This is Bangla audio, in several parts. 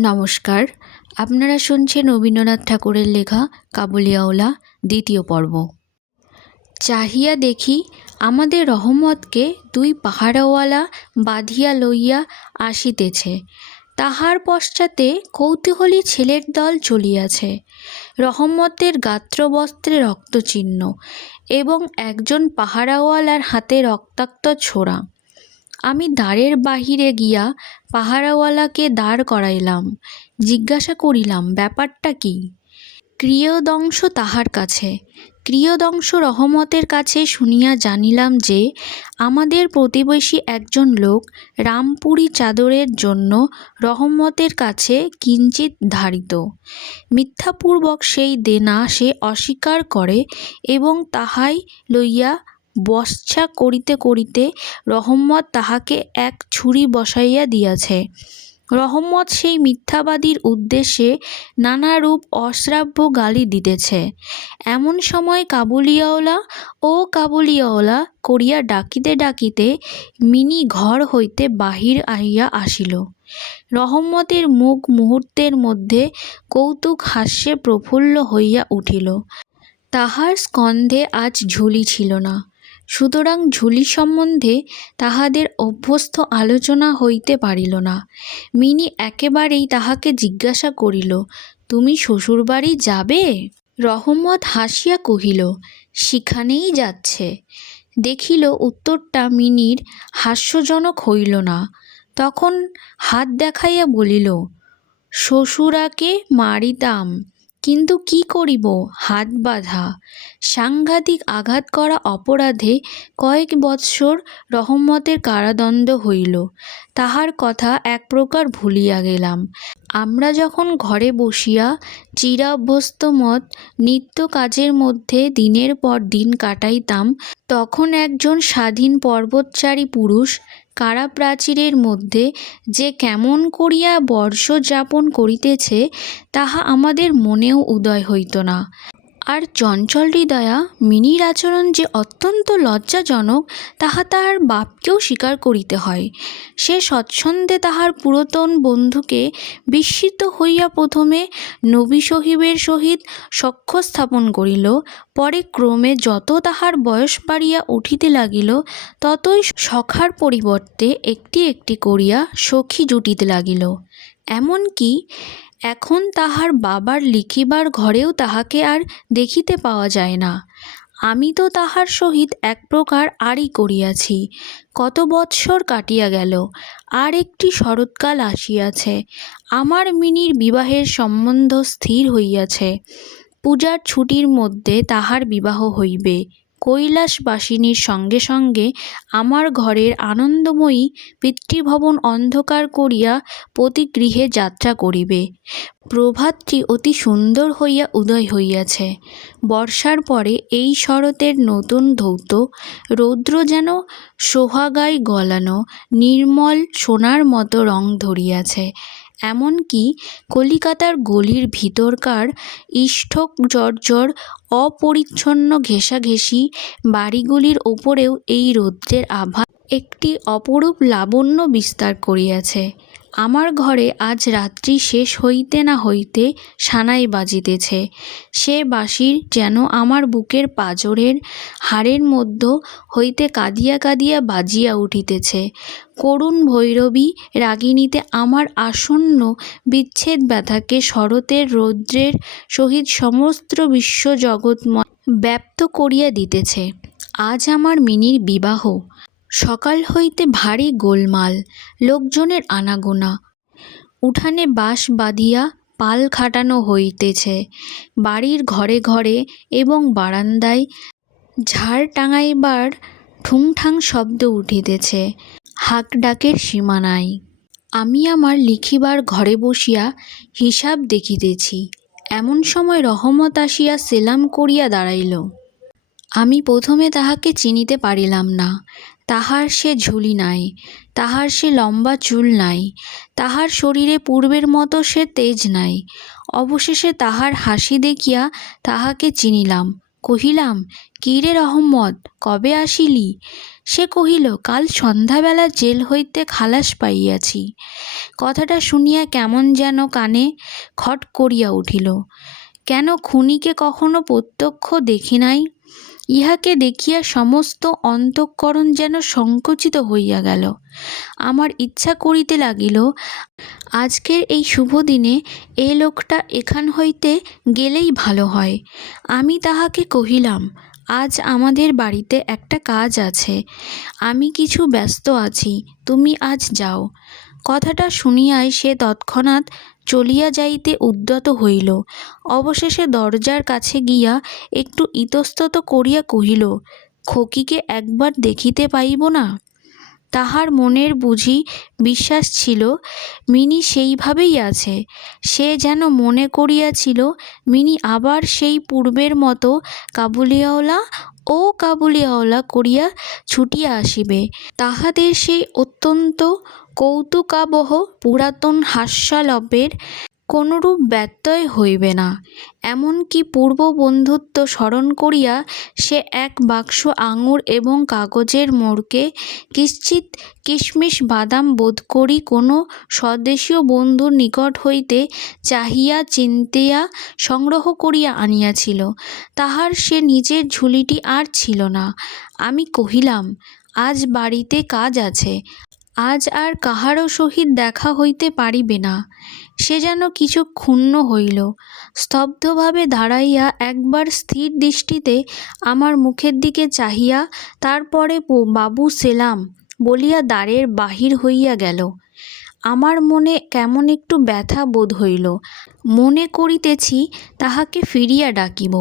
নমস্কার, আপনারা শুনছেন রবীন্দ্রনাথ ঠাকুরের লেখা কাবুলিওয়ালা দ্বিতীয় পর্ব। চাহিয়া দেখি আমাদের রহমতকে দুই পাহারাওয়ালা বাঁধিয়া লইয়া আসিতেছে। তাহার পশ্চাতে কৌতূহলী ছেলের দল চলিয়াছে। রহমতের গাত্রবস্ত্রে রক্তচিহ্ন এবং একজন পাহারাওয়ালার হাতে রক্তাক্ত ছোরা। আমি দ্বারের বাহিরে গিয়া পাহারাওয়ালাকে দাঁড় করাইলাম। জিজ্ঞাসা করিলাম, ব্যাপারটা কি? ক্রিয়দংশ তাহার কাছে। ক্রিয়দংশ রহমতের কাছে শুনিয়া জানিলাম যে আমাদের প্রতিবেশী একজন লোক রামপুরি চাদরের জন্য রহমতের কাছে কিঞ্চিৎ ধারিত। মিথ্যাপূর্বক সেই দেনা সে অস্বীকার করে এবং তাহাই লইয়া বচ্ছা করিতে করিতে রহমত তাহাকে এক ছুরি বসাইয়া দিয়াছে। রহমত সেই মিথ্যাবাদীর উদ্দেশ্যে নানারূপ অশ্রাব্য গালি দিতেছে। এমন সময় কাবুলিওয়ালা ও কাবুলিওয়ালা করিয়া ডাকিতে ডাকিতে মিনি ঘর হইতে বাহির হইয়া আসিল। রহমতের মুখ মুহূর্তের মধ্যে কৌতুক হাস্যে প্রফুল্ল হইয়া উঠিল। তাহার স্কন্ধে আজ ঝুলি ছিল না, সুতরাং ঝুলি সম্বন্ধে তাহাদের অভ্যস্ত আলোচনা হইতে পারিল না। মিনি একেবারেই তাহাকে জিজ্ঞাসা করিল, তুমি শ্বশুরবাড়ি যাবে? রহমত হাসিয়া কহিল, সেখানেই যাচ্ছে। দেখিল উত্তরটা মিনির হাস্যজনক হইল না। তখন হাত দেখাইয়া বলিল, শ্বশুরাকে মারিতাম, কিন্তু কি করিব, হাত বাঁধা। সাংঘাতিক আঘাত করা অপরাধে কয়েক বৎসর রহমতের কারাদণ্ড হইল। তাহার কথা এক প্রকার ভুলিয়া গেলাম। আমরা যখন ঘরে বসিয়া চিরাভ্যস্তমত নিত্য কাজের মধ্যে দিনের পর দিন কাটাইতাম, তখন একজন স্বাধীন পর্বতচারী পুরুষ কারাপ্রাচীরের মধ্যে যে কেমন করিয়া বর্ষ যাপন করিতেছে তাহা আমাদের মনেও উদয় হইত না। আর চঞ্চল হৃদয়া মিনির আচরণ যে অত্যন্ত লজ্জাজনক তাহা তাহার বাপকেও স্বীকার করিতে হয়। সে স্বচ্ছন্দে তাহার পুরাতন বন্ধুকে বিস্মিত হইয়া প্রথমে নবী সাহেবের সহিত সখ্য স্থাপন করিল, পরে ক্রমে যত তাহার বয়স বাড়িয়া উঠিতে লাগিল ততই সখার পরিবর্তে একটি একটি করিয়া সখী জুটিতে লাগিল। এমন-কি এখন তাহার বাবার লিখিবার ঘরেও তাহাকে আর দেখিতে পাওয়া যায় না। আমি তো তাহার সহিত এক প্রকার আড়ি করিয়াছি। কত বৎসর কাটিয়া গেল, আর একটি শরৎকাল আসিয়াছে। আমার মিনির বিবাহের সম্বন্ধ স্থির হইয়াছে। পূজার ছুটির মধ্যে তাহার বিবাহ হইবে। কৈলাসবাসিনীর সঙ্গে সঙ্গে আমার ঘরের আনন্দময়ী পিতৃভবন অন্ধকার করিয়া প্রতি গৃহে যাত্রা করিবে। প্রভাতটি অতি সুন্দর হইয়া উদয় হইয়াছে। বর্ষার পরে এই শরতের নতুন ধৌত রৌদ্র যেন সোহাগায় গলানো নির্মল সোনার মতো রং ধরিয়াছে। এমন-কি কলিকাতার গলির ভিতরকার ইষ্টক জর্জর অপরিচ্ছন্ন ঘেঁষাঘেঁষি বাড়িগুলির ওপরেও এই রৌদ্রের আভা একটি অপরূপ লাবণ্য বিস্তার করিয়াছে। আমার ঘরে আজ রাত্রি শেষ হইতে না হইতে সানাই বাজিতেছে। সে বাঁশির যেন আমার বুকের পাঁজরের হাড়ের মধ্য হইতে কাঁদিয়া কাঁদিয়া বাজিয়া উঠিতেছে। করুণ ভৈরবী রাগিণীতে আমার আসন্ন বিচ্ছেদ ব্যথাকে শরতের রৌদ্রের সহিত সমস্ত বিশ্বজগৎময় ব্যপ্ত করিয়া দিতেছে। আজ আমার মিনির বিবাহ। সকাল হইতে ভারী গোলমাল, লোকজনের আনাগোনা। উঠানে বাঁশ বাঁধিয়া পাল খাটানো হইতেছে। বাড়ির ঘরে ঘরে এবং বারান্দায় ঝাড় টাঙাইবার ঠুংঠাং শব্দ উঠিতেছে। হাঁকডাকের সীমা নাই। আমি আমার লিখিবার ঘরে বসিয়া হিসাব দেখিতেছি। এমন সময় রহমত আসিয়া সেলাম করিয়া দাঁড়াইল। আমি প্রথমে তাহাকে চিনিতে পারিলাম না। তাহার সে ঝুলি নাই, তাহার সে লম্বা চুল নাই, তাহার শরীরে পূর্বের মতো সে তেজ নাই। অবশেষে তাহার হাসি দেখিয়া তাহাকে চিনিলাম। কহিলাম, কি রে রহমত, কবে আসিলি? সে কহিল, কাল সন্ধ্যাবেলা জেল হইতে খালাস পাইয়াছি। কথাটা শুনিয়া কেমন যেন কানে খট করিয়া উঠিল। কেন খুনিকে কখনো প্রত্যক্ষ দেখি নাই। ইহাকে দেখিয়া সমস্ত অন্তঃকরণ যেন সংকুচিত হইয়া গেল। আমার ইচ্ছা করিতে লাগিল, আজকের এই শুভ দিনে এ লোকটা এখান হইতে গেলেই ভালো হয়। আমি তাহাকে কহিলাম, আজ আমাদের বাড়িতে একটা কাজ আছে, আমি কিছু ব্যস্ত আছি, তুমি আজ যাও। কথাটা শুনিয়াই সে তৎক্ষণাৎ চলিয়া যাইতে উদ্যত হইল। অবশেষে দরজার কাছে গিয়া একটু ইতস্তত করিয়া কহিল, খোকিকে একবার দেখিতে পাইব না? তাহার মনের বুঝি বিশ্বাস ছিল মিনি সেইভাবেই আছে। সে যেন মনে করিয়াছিল মিনি আবার সেই পূর্বের মতো কাবুলিওয়ালা ও কাবুলিওয়ালা করিয়া ছুটিয়া আসিবে। তাহাদের সেই অত্যন্ত কৌতুকাবহ পুরাতন হাস্যালাপের কোনরূপ ব্যত্যয় হইবে না। এমনকি পূর্ব বন্ধুত্ব স্মরণ করিয়া সে এক বাক্স আঙুর এবং কাগজের মোড়কে কিঞ্চিৎ কিশমিশ বাদাম বোধ করি কোনো স্বদেশীয় বন্ধুর নিকট হইতে চাহিয়া চিন্তিয়া সংগ্রহ করিয়া আনিয়াছিল। তাহার সে নিজের ঝুলিটি আর ছিল না। আমি কহিলাম, আজ বাড়িতে কাজ আছে, আজ আর কাহারও সহিত দেখা হইতে পারিবে না। সে যেন কিছু ক্ষুণ্ণ হইল। স্তব্ধভাবে দাঁড়াইয়া একবার স্থির দৃষ্টিতে আমার মুখের দিকে চাহিয়া তারপরে বাবু সেলাম বলিয়া দ্বারের বাহির হইয়া গেল। আমার মনে কেমন একটু ব্যথা বোধ হইল। মনে করিতেছি তাহাকে ফিরিয়া ডাকিব,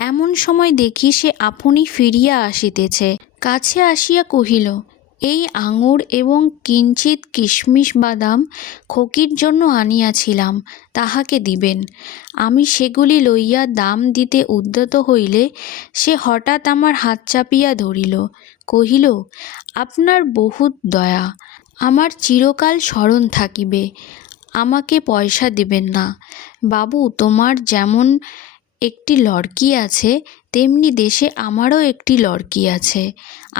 এমন সময় দেখি সে আপনি ফিরিয়া আসিতেছে। কাছে আসিয়া কহিল, এই আঙুর এবং কিঞ্চিৎ কিশমিশ বাদাম খোকির জন্য আনিয়াছিলাম, তাহাকে দিবেন। আমি সেগুলি লইয়া দাম দিতে উদ্যত হইলে সে হঠাৎ আমার হাত চাপিয়া ধরিল, কহিল, আপনার বহুত দয়া, আমার চিরকাল স্মরণ থাকিবে। আমাকে পয়সা দেবেন না। বাবু, তোমার যেমন একটি লড়কি আছে, তেমনি দেশে আমারও একটি লড়কি আছে।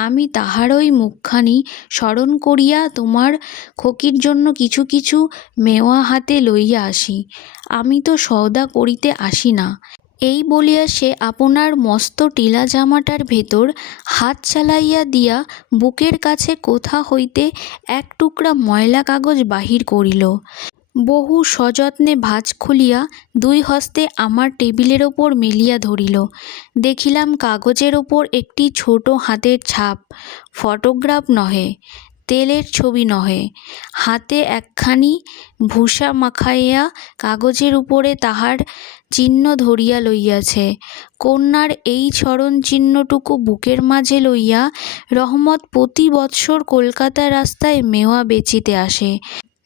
আমি তাহারই মুখখানি স্মরণ করিয়া তোমার খোকির জন্য কিছু কিছু মেওয়া হাতে লইয়া আসি। আমি তো সওদা করিতে আসি না। এই বলিয়া সে আপনার মস্ত টিলা জামাটার ভেতর হাত চালাইয়া দিয়া বুকের কাছে কোথা হইতে এক টুকরা ময়লা কাগজ বাহির করিল। বহু সযত্নে ভাঁজ খুলিয়া দুই হস্তে আমার টেবিলের ওপর মেলিয়া ধরিল। দেখিলাম কাগজের ওপর একটি ছোট হাতের ছাপ, ফটোগ্রাফ নহে, তেলের ছবি নহে। হাতে একখানি ভূষা মাখাইয়া কাগজের উপরে তাহার চিহ্ন ধরিয়া লইয়াছে। কন্যার এই চরণ চিহ্নটুকু বুকের মাঝে লইয়া রহমত প্রতি বৎসর কলকাতা রাস্তায় মেওয়া বেচিতে আসে।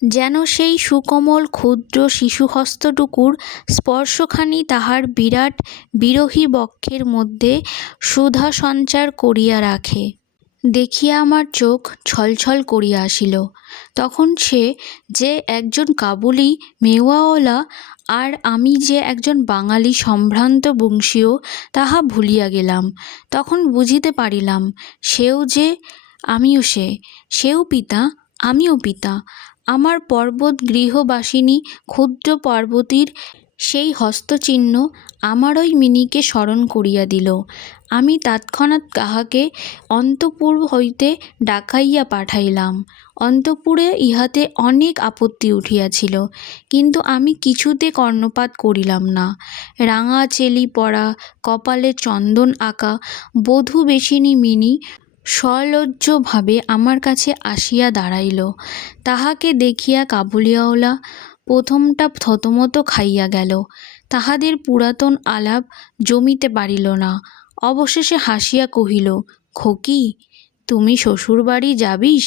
যেন সেই সুকোমল ক্ষুদ্র শিশুহস্তটুকুর স্পর্শখানি তাহার বিরাট বিরহী বক্ষের মধ্যে সুধা সঞ্চার করিয়া রাখে। দেখিয়া আমার চোখ ছলছল করিয়া আসিল। তখন সে যে একজন কাবুলি মেওয়াওয়ালা আর আমি যে একজন বাঙালি সম্ভ্রান্ত বংশীয় তাহা ভুলিয়া গেলাম। তখন বুঝিতে পারিলাম সেও যে, আমিও সে। সেও পিতা, আমিও পিতা। আমার পর্বত গৃহবাসিনী ক্ষুদ্র পার্বতীর সেই হস্তচিহ্ন আমারই মিনিকে স্মরণ করিয়া দিল। আমি তৎক্ষণাৎ তাহাকে অন্তঃপুর হইতে ডাকাইয়া পাঠাইলাম। অন্তঃপুরে ইহাতে অনেক আপত্তি উঠিয়াছিল, কিন্তু আমি কিছুতে কর্ণপাত করিলাম না। রাঙা চেলি পরা, কপালে চন্দন আঁকা বধূবেশিনী মিনি সলজ্জভাবে আমার কাছে আসিয়া দাঁড়াইল। তাহাকে দেখিয়া কাবুলিওয়ালা প্রথমটা থতমত খাইয়া গেল। তাহাদের পুরাতন আলাপ জমিতে পারিল না। অবশেষে হাসিয়া কহিল, খোকি, তুমি শ্বশুরবাড়ি যাবিস?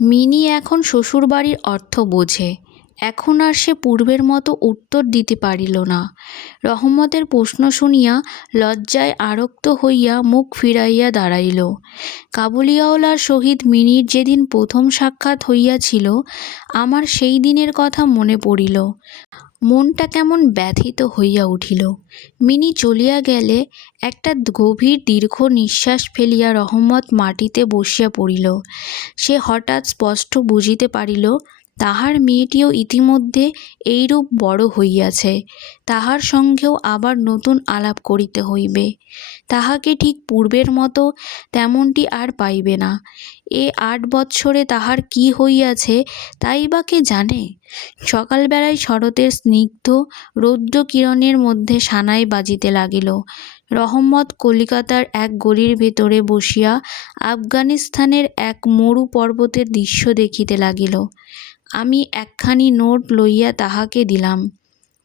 মিনি এখন শ্বশুরবাড়ির অর্থ বোঝে। এখন আর সে পূর্বের মতো উত্তর দিতে পারিল না। রহমতের প্রশ্ন শুনিয়া লজ্জায় আরক্ত হইয়া মুখ ফিরাইয়া দাঁড়াইল। কাবুলিওয়ালার সহিত মিনির যেদিন প্রথম সাক্ষাৎ হইয়াছিল, আমার সেই দিনের কথা মনে পড়িল। মনটা কেমন ব্যথিত হইয়া উঠিল। মিনি চলিয়া গেলে একটা গভীর দীর্ঘ নিঃশ্বাস ফেলিয়া রহমত মাটিতে বসিয়া পড়িল। সে হঠাৎ স্পষ্ট বুঝিতে পারিল তাহার মেয়েটিও ইতিমধ্যে এইরূপ বড় হইয়াছে, তাহার সঙ্গেও আবার নতুন আলাপ করিতে হইবে। তাহাকে ঠিক পূর্বের মতো তেমনটি আর পাইবে না। এ ৮ বৎসরে তাহার কি হইয়াছে তাই বা কে জানে। সকালবেলায় শরতের স্নিগ্ধ রৌদ্রকিরণের মধ্যে সানাই বাজিতে লাগিল। রহমত কলিকাতার এক গলির ভেতরে বসিয়া আফগানিস্তানের এক মরু পর্বতের দৃশ্য দেখিতে লাগিল। আমি একখানি নোট লইয়া তাহাকে দিলাম।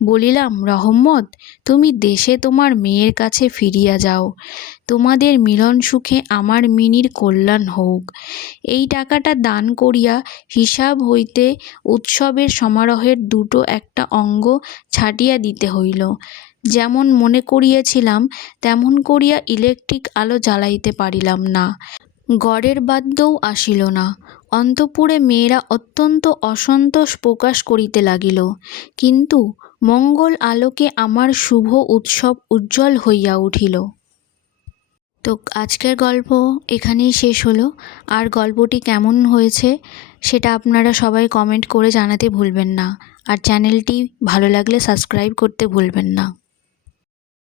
বলিলাম, রহমত, তুমি দেশে তোমার মেয়ের কাছে ফিরিয়া যাও। তোমাদের মিলন সুখে আমার মিনির কল্যাণ হোক। এই টাকাটা দান করিয়া হিসাব হইতে উৎসবের সমারোহের দুটো একটা অঙ্গ ছাটিয়া দিতে হইল। যেমন মনে করিয়াছিলাম তেমন করিয়া ইলেকট্রিক আলো জ্বালাইতে পারিলাম না। গড়ের বাদ্যও আসিল না। অন্তঃপুরে মেয়েরা অত্যন্ত অসন্তোষ প্রকাশ করিতে লাগিল। কিন্তু মঙ্গল আলোকে আমার শুভ উৎসব উজ্জ্বল হইয়া উঠিল। তো আজকের গল্প এখানেই শেষ হলো। আর গল্পটি কেমন হয়েছে সেটা আপনারা সবাই কমেন্ট করে জানাতে ভুলবেন না। আর চ্যানেলটি ভালো লাগলে সাবস্ক্রাইব করতে ভুলবেন না।